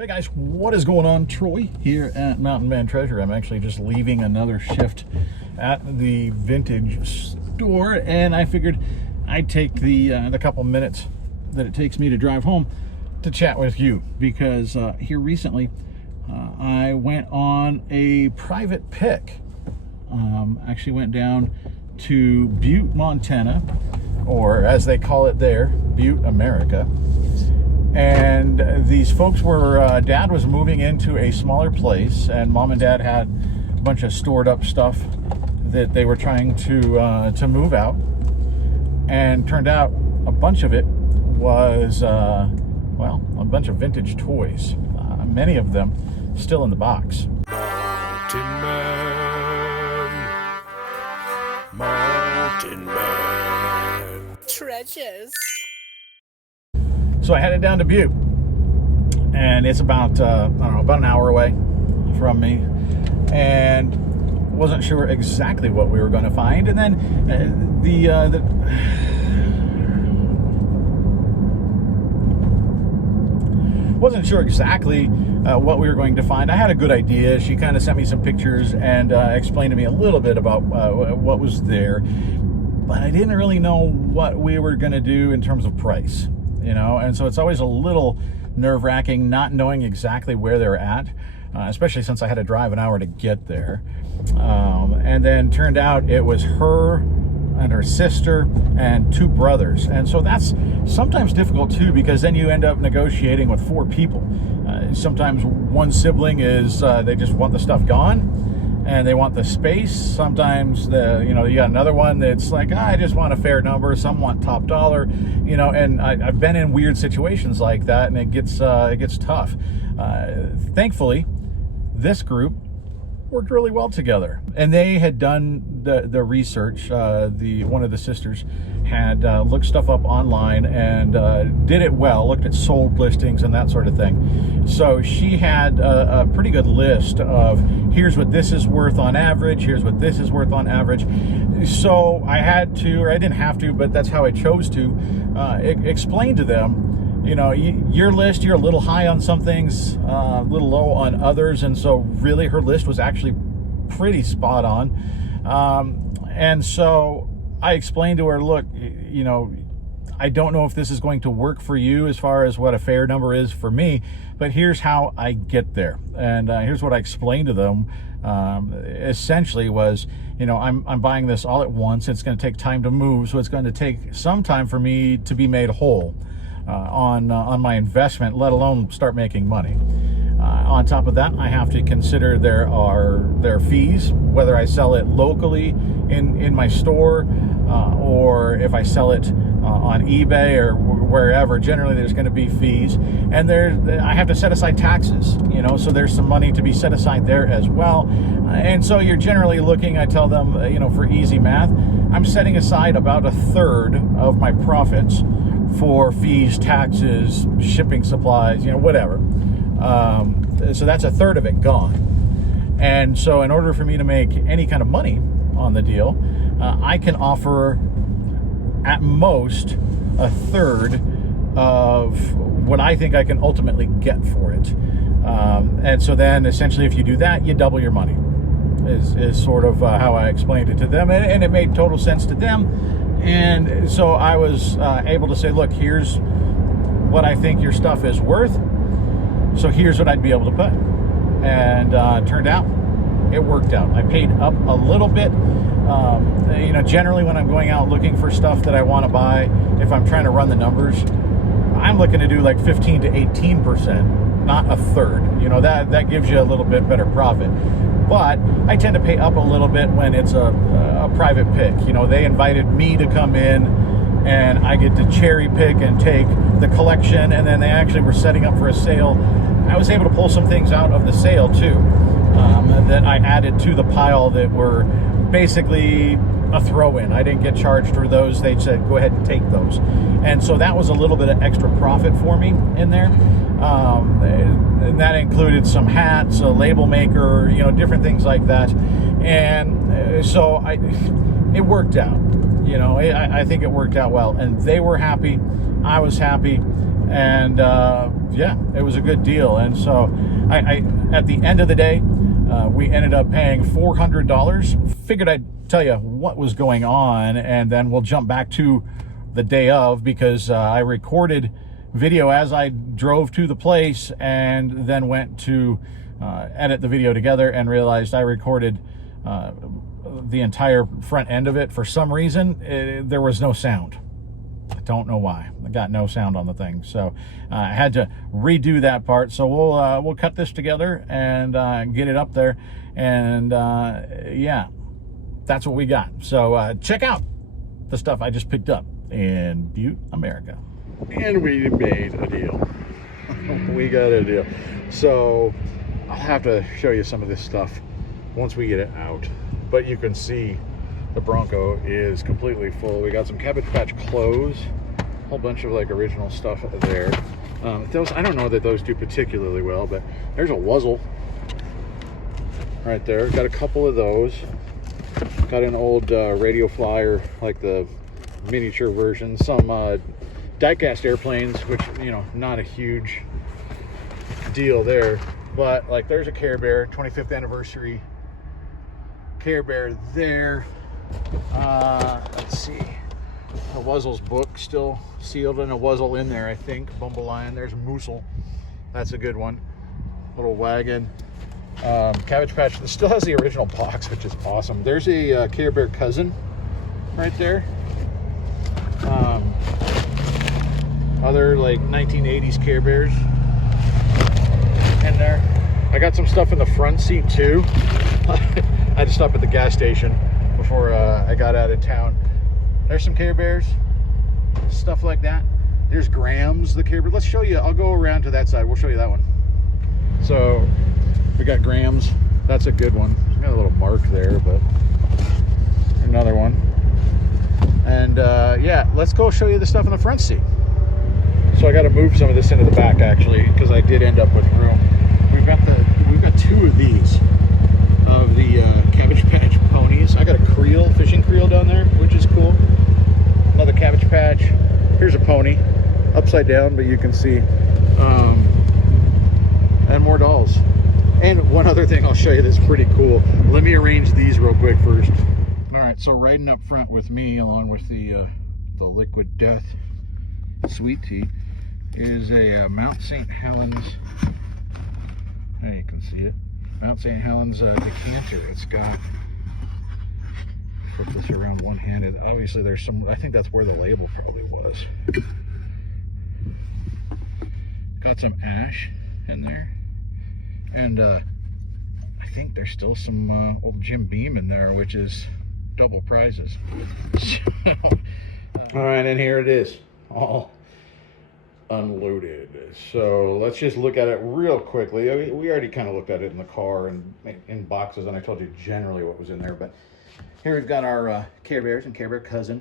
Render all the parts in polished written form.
Hey guys, what is going on? Troy here at Mountain Man Treasure. I'm actually just leaving another shift at the vintage store, and I figured I'd take the couple minutes that it takes me to drive home to chat with you, because here recently I went on a private pick. Actually went down to Butte, Montana, or as they call it there, Butte, America. And these folks were, Dad was moving into a smaller place, and Mom and Dad had a bunch of stored up stuff that they were trying to move out. And turned out a bunch of it was, well, a bunch of vintage toys. Many of them still in the box. Mountain Man. Treasures. So I headed down to Butte, and it's about, I don't know, about an hour away from me, and wasn't sure exactly what we were going to find. And then wasn't sure exactly what we were going to find. I had a good idea. She kind of sent me some pictures and explained to me a little bit about what was there, but I didn't really know what we were going to do in terms of price. You know, and so it's always a little nerve-wracking not knowing exactly where they're at, especially since I had to drive an hour to get there. And then turned out it was her and her sister and two brothers. And so that's sometimes difficult too, because then you end up negotiating with four people. Sometimes one sibling is, they just want the stuff gone and they want the space. Sometimes you got another one that's like, I just want a fair number. Some want top dollar, and I've been in weird situations like that, and it gets tough. Thankfully, this group worked really well together, and they had done the research. One of the sisters had looked stuff up online and did it well, looked at sold listings and that sort of thing. So she had a pretty good list of, here's what this is worth on average, here's what this is worth on average. So I had to, or I didn't have to, but that's how I chose to explain to them, your list, you're a little high on some things, a little low on others. And so really her list was actually pretty spot on. And so I explained to her, look, I don't know if this is going to work for you as far as what a fair number is for me, but here's how I get there. And here's what I explained to them. Essentially was, I'm buying this all at once. It's going to take time to move. So it's going to take some time for me to be made whole on my investment, let alone start making money. On top of that, I have to consider their fees, whether I sell it locally in my store or if I sell it on eBay or wherever. Generally, there's going to be fees, and I have to set aside taxes. So there's some money to be set aside there as well. And so you're generally looking, I tell them, for easy math, I'm setting aside about a third of my profits for fees, taxes, shipping supplies, whatever. So that's a third of it gone. And so in order for me to make any kind of money on the deal, I can offer at most a third of what I think I can ultimately get for it. And so then essentially if you do that, you double your money is sort of how I explained it to them. And it made total sense to them. And so I was able to say, look, here's what I think your stuff is worth. So here's what I'd be able to put. And turned out it worked out. I paid up a little bit. Generally when I'm going out looking for stuff that I want to buy, if I'm trying to run the numbers, I'm looking to do like 15 to 18%, not a third. That gives you a little bit better profit. But I tend to pay up a little bit when it's a private pick. They invited me to come in, and I get to cherry pick and take the collection, and then they actually were setting up for a sale. I was able to pull some things out of the sale too, that I added to the pile that were basically a throw-in. I didn't get charged for those. They said, go ahead and take those. And so that was a little bit of extra profit for me in there. And that included some hats, a label maker, different things like that. And so it worked out. I think it worked out well. And they were happy. I was happy. And yeah, it was a good deal. And so I at the end of the day, we ended up paying $400. Figured I'd tell you what was going on, and then we'll jump back to the day of, because I recorded video as I drove to the place, and then went to edit the video together and realized I recorded the entire front end of it. For some reason, there was no sound. I don't know why. I got no sound on the thing, so I had to redo that part. So we'll cut this together and get it up there, and yeah, that's what we got. So check out the stuff I just picked up in Butte, America. And we made a deal. We got a deal. So I'll have to show you some of this stuff once we get it out, but you can see the Bronco is completely full. We got some Cabbage Patch clothes, a whole bunch of like original stuff there. Those, I don't know that those do particularly well, but there's a Wuzzle right there. Got a couple of those. Got an old radio flyer, like the miniature version. Some diecast airplanes, which, you know, not a huge deal there, but like there's a Care Bear 25th anniversary Care Bear there. Let's see, a Wuzzle's book still sealed, and a Wuzzle in there, I think. Bumble Lion. There's Moosel. That's a good one. Little wagon. Cabbage Patch. This still has the original box, which is awesome. There's a Care Bear cousin right there. Other like 1980s Care Bears in there. I got some stuff in the front seat too. I had to stop at the gas station before I got out of town. There's some Care Bears, stuff like that. There's Graham's, the Care Bear. Let's show you. I'll go around to that side. We'll show you that one. So we got Graham's. That's a good one. Got a little mark there, but another one. And yeah, let's go show you the stuff in the front seat. So I got to move some of this into the back, actually, because I did end up with room. We've got two of these of the Cabbage Patch ponies. I got a creel, fishing creel down there, which is cool. Another Cabbage Patch. Here's a pony, upside down, but you can see. And more dolls. And one other thing I'll show you that's pretty cool. Let me arrange these real quick first. All right, so riding up front with me, along with the Liquid Death Sweet Tea, is a Mount St. Helens. There you can see it. Mount St. Helens decanter. It's got, flip this around one-handed. Obviously there's some, I think that's where the label probably was. Got some ash in there. And I think there's still some old Jim Beam in there, which is double prizes. All right, and here it is, all unloaded. So let's just look at it real quickly. I mean, we already kind of looked at it in the car and in boxes, and I told you generally what was in there. But here we've got our Care Bears and Care Bear cousin,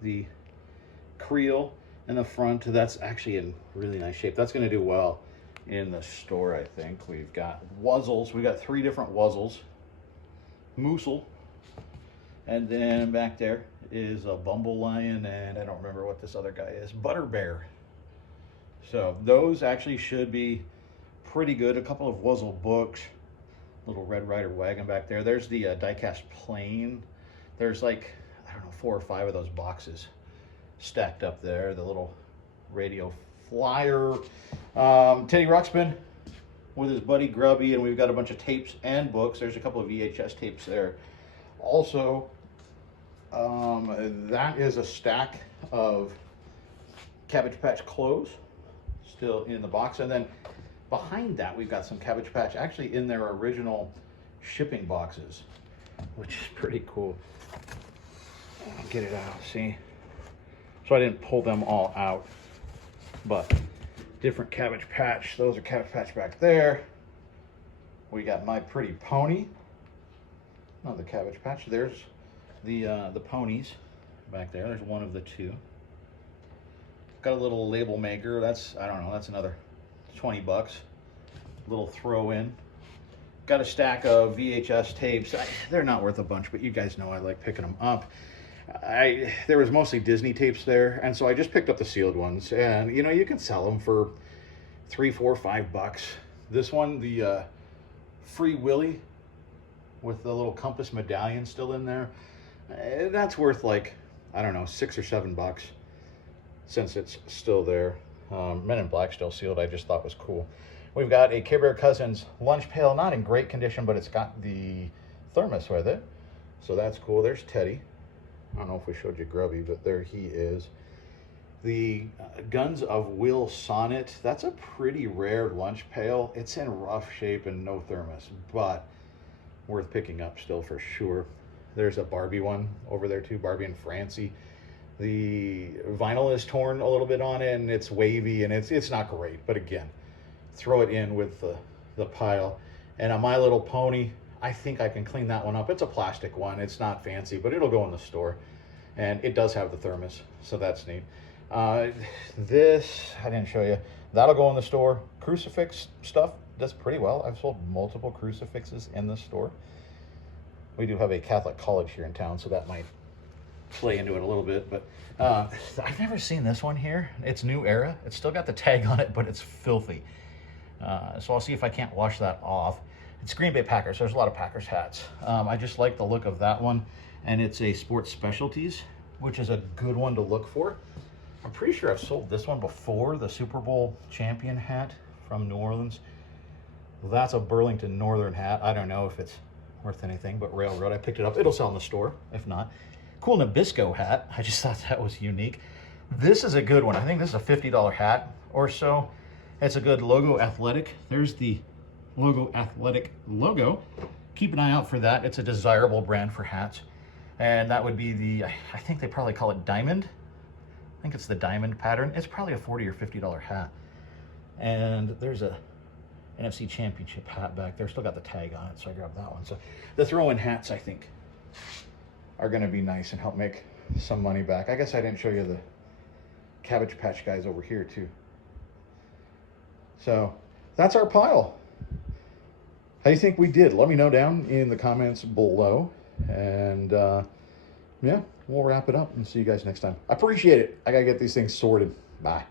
the creel in the front. That's actually in really nice shape. That's going to do well in the store, I think. We've got Wuzzles. We got 3 different Wuzzles. Moosel. And then back there is a Bumble Lion, and I don't remember what this other guy is. Butter Bear. So those actually should be pretty good. A couple of Wuzzle books. Little Red Ryder wagon back there. There's the diecast plane. There's like, I don't know, 4 or 5 of those boxes stacked up there. The little radio flyer. Teddy Ruxpin with his buddy Grubby, and we've got a bunch of tapes and books. There's a couple of VHS tapes there. Also, that is a stack of Cabbage Patch clothes still in the box. And then behind that, we've got some Cabbage Patch actually in their original shipping boxes, which is pretty cool. I'll get it out, see? So I didn't pull them all out, but different Cabbage Patch. Those are Cabbage Patch back there. We got My Pretty Pony. Another Cabbage Patch. There's the ponies back there. There's one of the 2. Got a little label maker. That's, I don't know, that's another 20 bucks. Little throw in. Got a stack of VHS tapes. They're not worth a bunch, but you guys know I like picking them up. There was mostly Disney tapes there, and so I just picked up the sealed ones. And you know, you can sell them for $3, $4, $5. This one, the Free Willy with the little compass medallion still in there, that's worth like, I don't know, $6 or $7 since it's still there. Men in Black still sealed, I just thought was cool. We've got a Care Bear Cousins lunch pail, not in great condition, but it's got the thermos with it, so that's cool. There's Teddy. I don't know if we showed you Grubby, but there he is. The Guns of Will Sonnet, that's a pretty rare lunch pail. It's in rough shape and no thermos, but worth picking up still for sure. There's a Barbie one over there too, Barbie and Francie. The vinyl is torn a little bit on it and it's wavy and it's not great, but again, throw it in with the pile. And a My Little Pony, I think I can clean that one up. It's a plastic one, it's not fancy, but it'll go in the store. And it does have the thermos, so that's neat. This, I didn't show you. That'll go in the store. Crucifix stuff does pretty well. I've sold multiple crucifixes in the store. We do have a Catholic college here in town, so that might play into it a little bit, but I've never seen this one here. It's New Era. It's still got the tag on it, but it's filthy. So I'll see if I can't wash that off. It's Green Bay Packers. There's a lot of Packers hats. I just like the look of that one, and it's a Sports Specialties, which is a good one to look for. I'm pretty sure I've sold this one before, the Super Bowl champion hat from New Orleans. That's a Burlington Northern hat. I don't know if it's worth anything, but Railroad, I picked it up. It'll sell in the store, if not. Cool Nabisco hat. I just thought that was unique. This is a good one. I think this is a $50 hat or so. It's a good Logo Athletic. There's the Logo Athletic logo. Keep an eye out for that. It's a desirable brand for hats. And that would be the, I think they probably call it Diamond. I think it's the Diamond pattern. It's probably a $40 or $50 hat. And there's a NFC Championship hat back there. Still got the tag on it, so I grabbed that one. So the throw-in hats, I think, are going to be nice and help make some money back. I guess I didn't show you the Cabbage Patch guys over here too. So that's our pile. How do you think we did? Let me know down in the comments below. And yeah, we'll wrap it up and see you guys next time. I appreciate it. I got to get these things sorted. Bye.